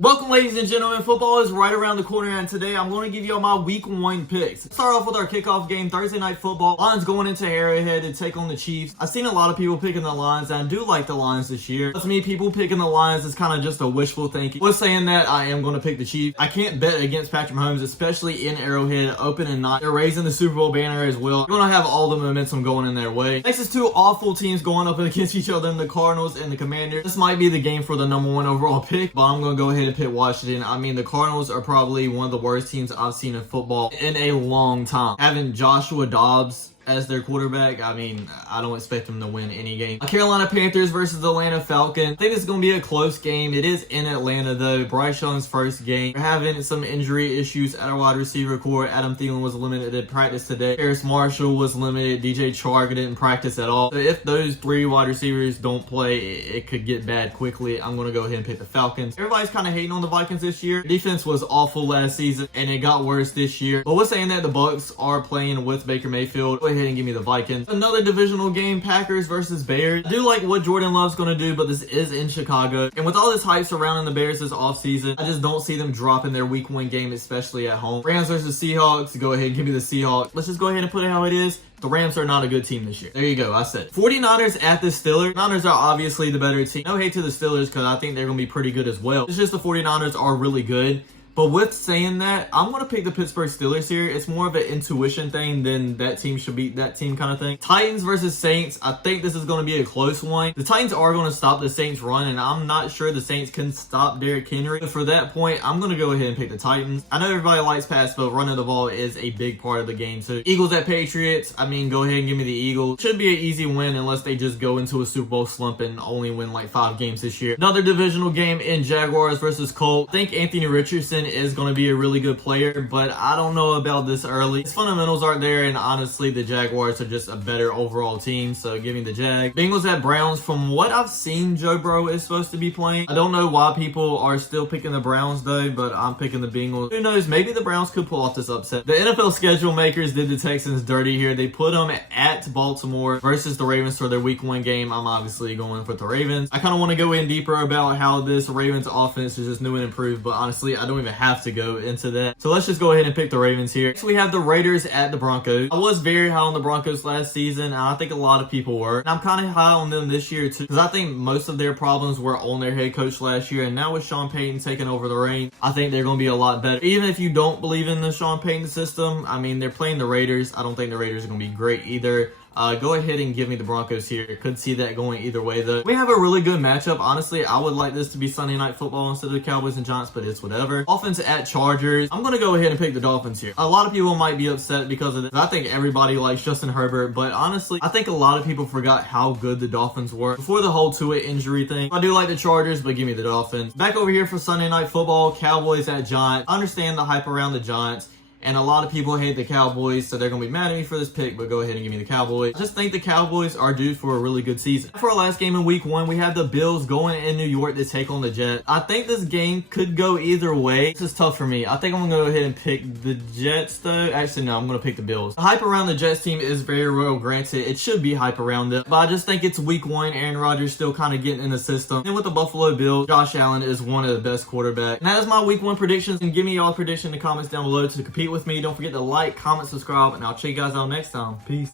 Welcome, ladies and gentlemen. Football is right around the corner, and today I'm going to give you all my week 1 picks. Let's start off with our kickoff game, Thursday Night Football. Lions going into Arrowhead to take on the Chiefs. I've seen a lot of people picking the Lions, and I do like the Lions this year. But to me, people picking the Lions is kind of just a wishful thinking. With saying that, I am going to pick the Chiefs. I can't bet against Patrick Mahomes, especially in Arrowhead, open and not. They're raising the Super Bowl banner as well. They're going to have all the momentum going in their way. Next is two awful teams going up against each other in the Cardinals and the Commanders. This might be the game for the number 1 overall pick, but I'm going to go ahead and pick Washington. I mean, the Cardinals are probably one of the worst teams I've seen in football in a long time. Having Joshua Dobbs as their quarterback, I mean, I don't expect them to win any game. Carolina Panthers versus Atlanta Falcons. I think it's going to be a close game. It is in Atlanta, though. Bryce Young's first game. They're having some injury issues at our wide receiver core. Adam Thielen was limited in practice today. Harris Marshall was limited. DJ Chark didn't practice at all. So if those 3 wide receivers don't play, it could get bad quickly. I'm going to go ahead and pick the Falcons. Everybody's kind of hating on the Vikings this year. Defense was awful last season, and it got worse this year. But we're saying that the Bucs are playing with Baker Mayfield. Go ahead and give me the Vikings. Another divisional game, Packers versus Bears. I do like what Jordan Love's going to do, but this is in Chicago. And with all this hype surrounding the Bears this offseason, I just don't see them dropping their week 1 game, especially at home. Rams versus Seahawks. Go ahead and give me the Seahawks. Let's just go ahead and put it how it is. The Rams are not a good team this year. There you go. I said 49ers at the Steelers. Niners are obviously the better team. No hate to the Steelers because I think they're going to be pretty good as well. It's just the 49ers are really good. But with saying that, I'm going to pick the Pittsburgh Steelers here. It's more of an intuition thing than that team should beat that team kind of thing. Titans versus Saints. I think this is going to be a close one. The Titans are going to stop the Saints run, and I'm not sure the Saints can stop Derrick Henry. But for that point, I'm going to go ahead and pick the Titans. I know everybody likes pass, but running the ball is a big part of the game too. Eagles at Patriots. I mean, go ahead and give me the Eagles. Should be an easy win unless they just go into a Super Bowl slump and only win like 5 games this year. Another divisional game in Jaguars versus Colts. I think Anthony Richardson is going to be a really good player, but I don't know about this early. His fundamentals aren't there, and honestly, the Jaguars are just a better overall team, so give me the Jag. Bengals at Browns. From what I've seen, Joe Burrow is supposed to be playing. I don't know why people are still picking the Browns, though, but I'm picking the Bengals. Who knows? Maybe the Browns could pull off this upset. The NFL schedule makers did the Texans dirty here. They put them at Baltimore versus the Ravens for their week 1 game. I'm obviously going with the Ravens. I kind of want to go in deeper about how this Ravens offense is just new and improved, but honestly, I don't even have to go into that. So let's just go ahead and pick the Ravens here. Next, we have the Raiders at the Broncos. I was very high on the Broncos last season, and I think a lot of people were. And I'm kind of high on them this year too, because I think most of their problems were on their head coach last year, and now with Sean Payton taking over the reign, I think they're going to be a lot better. Even if you don't believe in the Sean Payton system, I mean, they're playing the Raiders. I don't think the Raiders are going to be great either. Go ahead and give me the Broncos here. Could see that going either way, though. We have a really good matchup. Honestly, I would like this to be Sunday Night Football instead of the Cowboys and Giants, but it's whatever. Dolphins at Chargers. I'm going to go ahead and pick the Dolphins here. A lot of people might be upset because of this. I think everybody likes Justin Herbert, but honestly, I think a lot of people forgot how good the Dolphins were before the whole Tua injury thing. I do like the Chargers, but give me the Dolphins. Back over here for Sunday Night Football, Cowboys at Giants. I understand the hype around the Giants, and a lot of people hate the Cowboys, so they're going to be mad at me for this pick, but go ahead and give me the Cowboys. I just think the Cowboys are due for a really good season. For our last game in week 1, we have the Bills going in New York to take on the Jets. I think this game could go either way. This is tough for me. I think I'm going to go ahead and pick the Jets, though. Actually, no, I'm going to pick the Bills. The hype around the Jets team is very real. Granted, it should be hype around it, but I just think it's week 1. Aaron Rodgers still kind of getting in the system. And with the Buffalo Bills, Josh Allen is one of the best quarterbacks. And that is my week 1 predictions. And give me y'all prediction in the comments down below to compete with me. Don't forget to like, comment, subscribe, and I'll check you guys out next time. Peace.